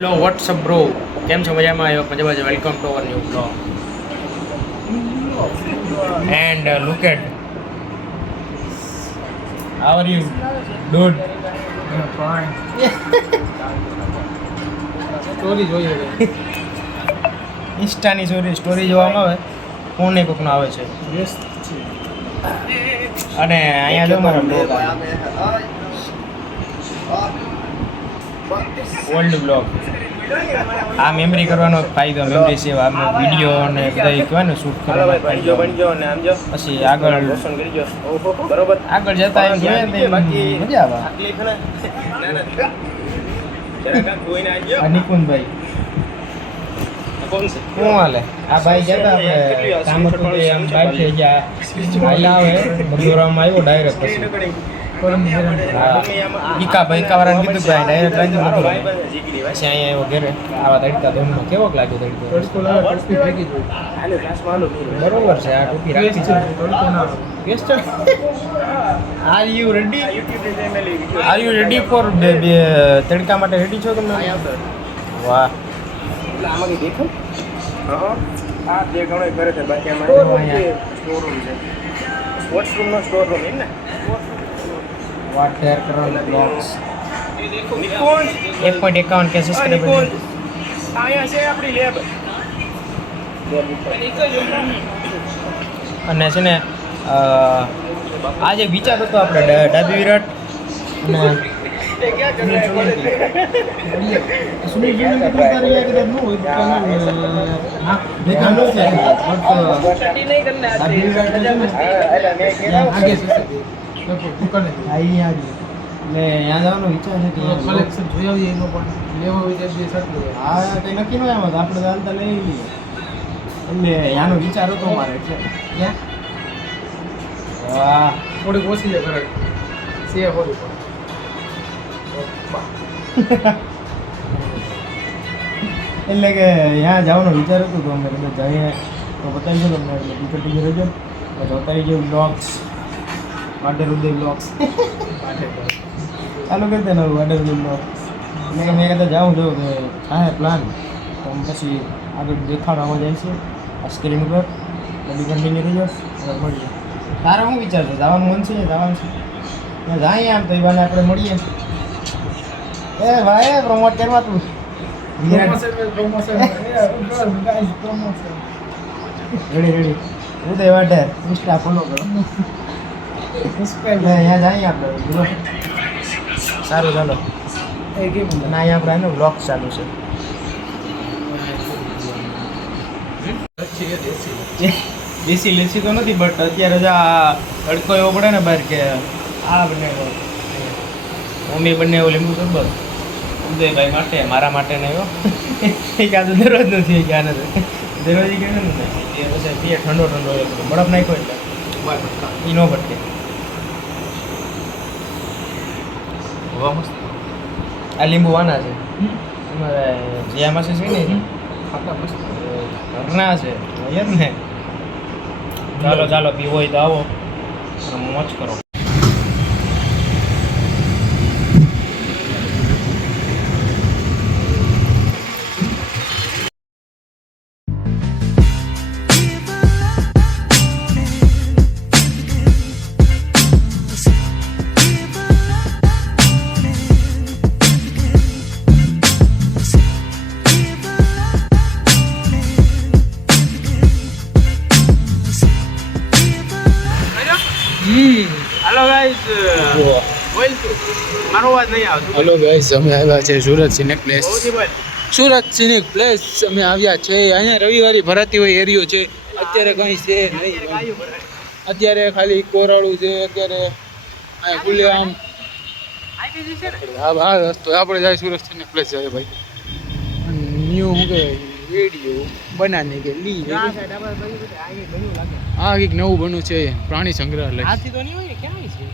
Hello WhatsApp bro, કેમ છો? મજામાં? આવ્યો મજામાં. Welcome to our new blog and look at how are you dude. Story જોઈએ ઇન્સ્ટાની સ્ટોરી જોવામાં આવે, ફોન એક કોકનો આવે છે અને અહીંયા જો મારા બ્લોગ ઓલ્ડ બ્લોગ. આ મેમરી કરવાનો ફાયદો, મેમરી સેવ, આ વિડીયો અને બધા કહેવાય ને શૂટ કરવાનો ફાયદો. પછી આગળ જતા એમ જોઈએ ને બાકી મજા આવે. આ નિકુંજભાઈ શું હાલે? આ ભાઈ જતા આપણે કામ હતું તે આમ બાઈક થઈ ગયા, હાલ્યા આવે બગોરામાં આવ્યો ડાયરેક્ટ. પછી ઈકાવાળાને કીધું ભાઈ ડાયરેક્ટ રાંધી મોકલો. પછી અહીંયા આવ્યો ઘરે. આવા તડકા ધોનમાં કેવોક લાગ્યો તડકો? બરોબર છે, આ ટોપી રાખી છે. આર યુ રેડી ફોર તડકા માટે રેડી છો તમે? વાહ. वाटर करल ब्लॉग्स 1.51 के सब्सक्राइबर આયા છે આપણી લેબ. અને છે ને આજે વિચાર હતો આપણે ડાબી વિરાટ અને એટલે ત્યાં જવાનો વિચાર છે કે કલેક્શન જોઈ આવીએ એનો પણ લેવો વિચાર બે સાથે. હા કંઈ નક્કી ન એમ આપણે ચાલતા લઈ લઈએ. એટલે ત્યાંનો વિચાર હતો મારે. એટલે ક્યાં વાહ થોડીક ઓછી છે ખરેખર સે હોરી એટલે કે ત્યાં જવાનો વિચાર હતો તો અમે કદાચ જઈએ તો બતાવીશું તમને. એટલે ટિકિટ રહેજો જોતા રહીજો બ્લોગ્સ, વાડર ઉદય બ્લોગ્સ ચાલુ કરી દે નવું વાડર ઉદય બ્લોગ. એટલે મેં કદાચ જાઉં જો કે હા પ્લાન તો પછી આગળ દેખાડવામાં જાય છે આ સ્ક્રીન ઉપર. બધી કન્ટિન્યુ થઈ જશે આગળ મળીએ. તારે શું વિચાર છે? જવાનું મન છે? જવાનું છે ત્યાં જાય આમ તો એ બાને આપણે મળીએ. એ ભાઈ પ્રમોટ કરવા તું રેડી ઉદય વાડર ઇન્સ્ટા ફોલો કરો, અહીંયા જાય આપણે. સારું ચાલો. અને અહીંયા આપણે એનો બ્લોગ ચાલુ છે. દેશી લેસી તો નથી બટ અત્યારે જ આ તડકો એવો પડે ને બહાર કે આ બંને મમ્મી બંને એવું લીંબુ શરબત ઉદયભાઈ માટે, મારા માટે ને એવો એક આ તો દરરોજ નથી કે આને દરરોજ કે નથી એ પછી પીએ ઠંડો બરફ નાખ્યો એટલે એ ન ભટકે. આ લીંબુ વાના છે અમારે જ્યાં માસે છે ને ઘરના છે એમ ને. ચાલો પીવો હોય તો આવો અને મોજ કરો. હેલો ગાઈસ, મારો અવાજ નહીં આવતો. હેલો ગાઈસ, અમે આવ્યા છે સુરત સિનેક પ્લેસ. સુરત સિનેક પ્લેસ અમે આવ્યા છે. અહીંયા રવિવારે ભરાતી હોય એરિયો છે. અત્યારે કંઈ છે નહીં, અત્યારે ખાલી કોરાળું છે. અત્યારે અહીંયા ખુલ્લે આમ હા રસ્તો આપણે જાય સુરત સિનેક પ્લેસ જાય ભાઈ. ન્યૂ શું કે વિડીયો બનાને કે લી હા કંઈક નવું બન્યું છે પ્રાણી સંગ્રહાલય. આથી તો નહીં હોય ક્યાં છે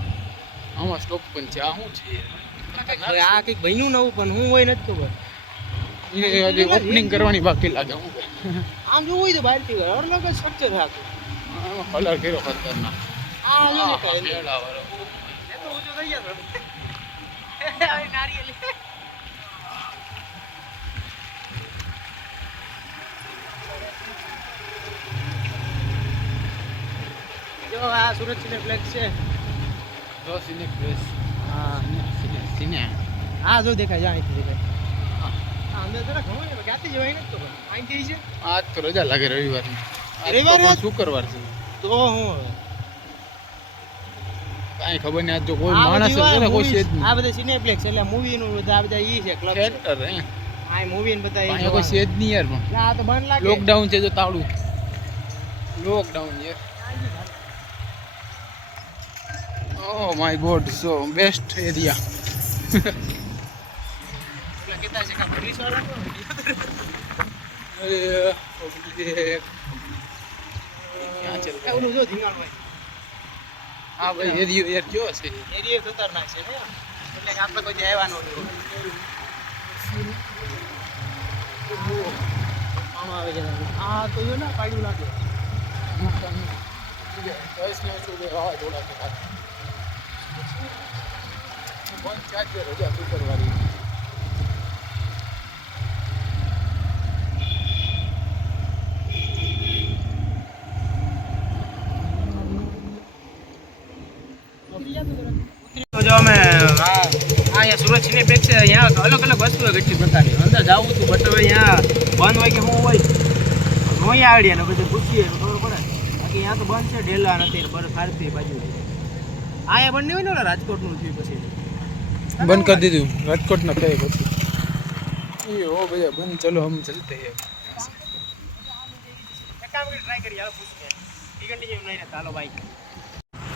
આમાં સ્ટોપ પણ છે. આ શું છે? આ કંઈક બન્યું નવું પણ હું હોય નથી ખબર. એ ઓપનિંગ કરવાની બાકી લાગે. હું આમ જોવું હોય તો બહારથી અલગ જ સ્ટ્રક્ચર છે આખું. આમાં કલર કર્યો ખતરનાક. આ જો ને મેળા વાળો એ તો ઊંચો થઈ ગયો નારિયેલ આ સુરત સિનેપ્લેક્સ છે. જો સિનેક પ્લેસ. હા સિને. હા જો દેખાય છે અહીંથી દેખાય. હા અંદર જરા ઘણું છે ક્યાંથી જવાય નથી તો અહીંથી છે. આજ તો રજા લાગે રવિવારની. રવિવાર પણ શુક્રવાર છે. તો હું કાંઈ ખબર નહીં આજ તો કોઈ આ માણસ જ બધી નથી, કોઈ છે જ movies, નહીં. આ બધા સિનેપ્લેક્સ એટલે મૂવી નું બધા બધા ઈ છે ક્લબ છે. થિયેટર હે. આ મૂવી ને બધા ઈ અહીંયા કોઈ છે જ નહીં યાર. પણ આ તો બંધ લાગે. લોકડાઉન છે જો તાળું. લોકડાઉન યાર. Oh my god, so best area. એટલે કીધા છે કે પોલીસ વાળા તો અરે ક્યાં છે? ઓલું જો ધીંગાણ ભાઈ હા ભાઈ એરિયો યાર કયો છે? એરિયા ખતરનાક છે ને એટલે કે આપણે કોઈ આવ્યા નહોતું આમાં આવે છે આ તો જો ને પાડ્યું લાગે તો જો અમે અહીંયા સુરત સિનેપ્લેક્સ છે. અહીંયા અલગ અલગ વસ્તુઓ કેટલી પ્રકારની અંદર જવું હતું બટ હવે અહીંયા બંધ હોય કે શું હોય નહીં આવડ્યા ને બધું પૂછીએ તો ખબર પડે. બાકી અહીંયા તો બંધ છે. ઢેલા નથી બરફ ફારતી બાજુ અહીંયા બંધ નહીં હોય ને ઓલા રાજકોટનું થયું પછી બંધ કરી દીધું રાજકોટ ના કઈ પછી એ હો ભૈયા બંધ ચલો હમ ચલતે હે. એક કામ કરી ટ્રાય કરી હાલો પૂછીએ કન્ટિન્યુ નહીં રહેતા હાલો ભાઈ.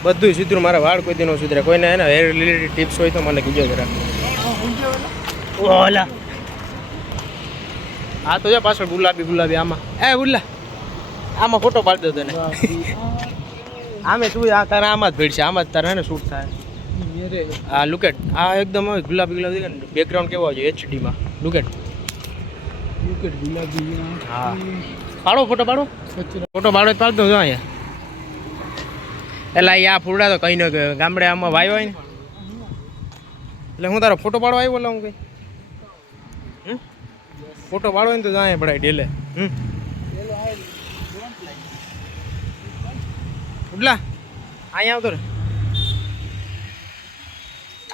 બધું સુધરું મારા વાળ કોઈ દી ન સુધરે. કોઈને એના હેર રિલેટેડ ટિપ્સ હોય તો મને કીજો જરા. ઓલા હા તો જો પાછળ ગુલાબી ગુલાબી આમાં એ બુલ્લા આમાં ફોટો પાડી દો તને. આમે શું આ તારા આમાં જ ભીડ છે. આમાં જ તારે ને શૂટ થાય. હા લુકેટ આ એકદમ ગુલાબી ગુલાબી બેકગ્રાઉન્ડ કેવો છે એચડીમાં લુકેટ ગુલાબી હા પાડો ફોટો પાડો ફોટો પાડો જ પાડતો જો અહીંયા. એટલે આ ફૂરડા તો કઈ ન ગયો ગામડે આમાં વાયો હોય ને એટલે હું તારો ફોટો પાડવા આવ્યો એટલે હું કઈ ફોટો પાડો ને તો જાય પડાય ડેલે ઉડલા અહીંયા આવતો રે.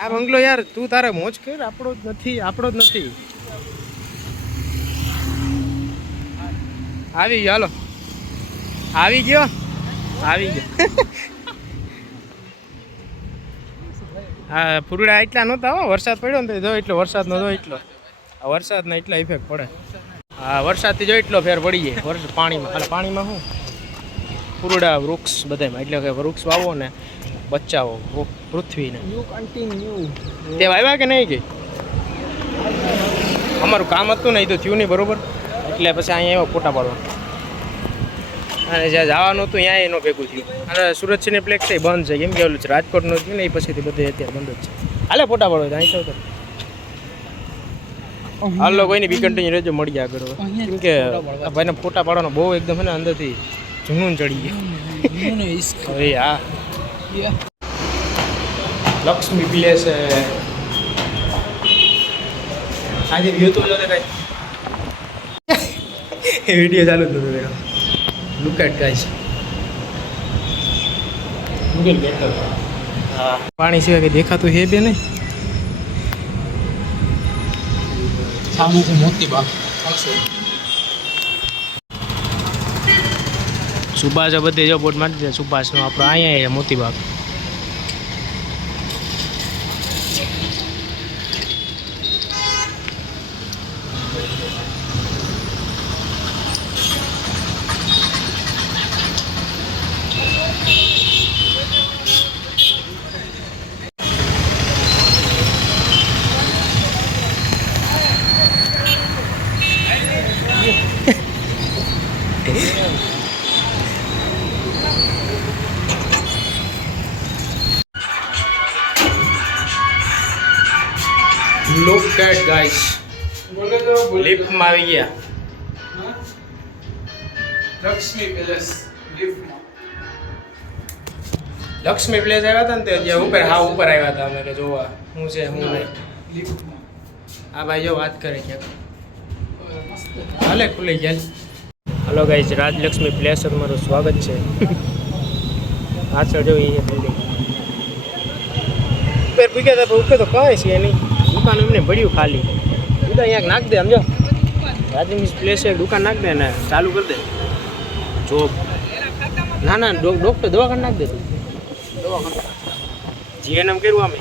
આ બંગલો યાર તું તારે મોજ કર. આપણો જ નથી આવી ગયો હાલો આવી ગયો હા ફૂરડા એટલા નહોતા હો. વરસાદ પડ્યો ને તો જો એટલો વરસાદ નો જો એટલો આ વરસાદના એટલા ઇફેક્ટ પડે. હા વરસાદથી જો એટલો ફેર પડી જાય પાણીમાં. એટલે પાણીમાં શું ફૂરડા વૃક્ષ બધામાં એટલે કે વૃક્ષ વાવો ને બચાવો પૃથ્વીને. તે વાવ્યા કે નહીં કે અમારું કામ હતું ને એ તો થયું નહીં બરોબર એટલે પછી અહીંયા એવા ફોટા પાડવા અને જ્યાં જવાનું હતું ત્યાં એનો ભેગું થયું. અને સુરત સિનેપ્લેક્સ એ બંધ છે કેમ કે ઓલું રાજકોટનું થયું ને એ પછીથી બધે અત્યારે બંધ જ છે. હાલે ફોટા પાડો તો અહીં તો હાલો કોઈની બી કન્ટિન્યુ રહેજો મળી જાય આગળ કેમ કે ભાઈને ફોટા પાડવાનો બહુ એકદમ છે ને અંદરથી જૂનું ચડી ગયું. હવે હા લક્ષ્મી પ્લેસ આજે વ્યૂ તો જો દેખાય એ વિડીયો ચાલુ જ નતો દેખાય. Look at guys Google better હા પાણી સિવાય કંઈ દેખાતું હે બે નહીં. સામે છે મોતી બાગ. સુભાષ બધે જો બોટ મારી દે સુભાષનો આપણો અહીંયા મોતીબાગ. લુક એટ ગાઈસ લિફ્ટમાં આવી ગયા. લક્ષ્મી પેલેસ લિફ્ટમાં. લક્ષ્મી પ્લેસ આવ્યા હતા ને તે જ્યાં ઉપર હા ઉપર આવ્યા હતા અમે કે જોવા શું છે શું નહીં. લિફ્ટમાં આ ભાઈ જો વાત કરે ક્યાંક હાલે ખુલી ગયા. હલો ગાઈસ રાજલક્ષ્મી પ્લેસ તમારું સ્વાગત છે. પાછળ જો એ બિલ્ડિંગ ઉપર પૂગ્યા હતા ઉપર તો કાંઈ છે નહીં દુકાન એમને ભર્યું ખાલી બધા અહીંયા નાખ દે સમજો રાજમીસ પ્લેસ એક દુકાન નાખ દે ને ચાલુ કરી દે જોબ ના ડૉક્ટર દવાખાને નાખ દે તું દવાખાને જીએનએમ કર્યું અમે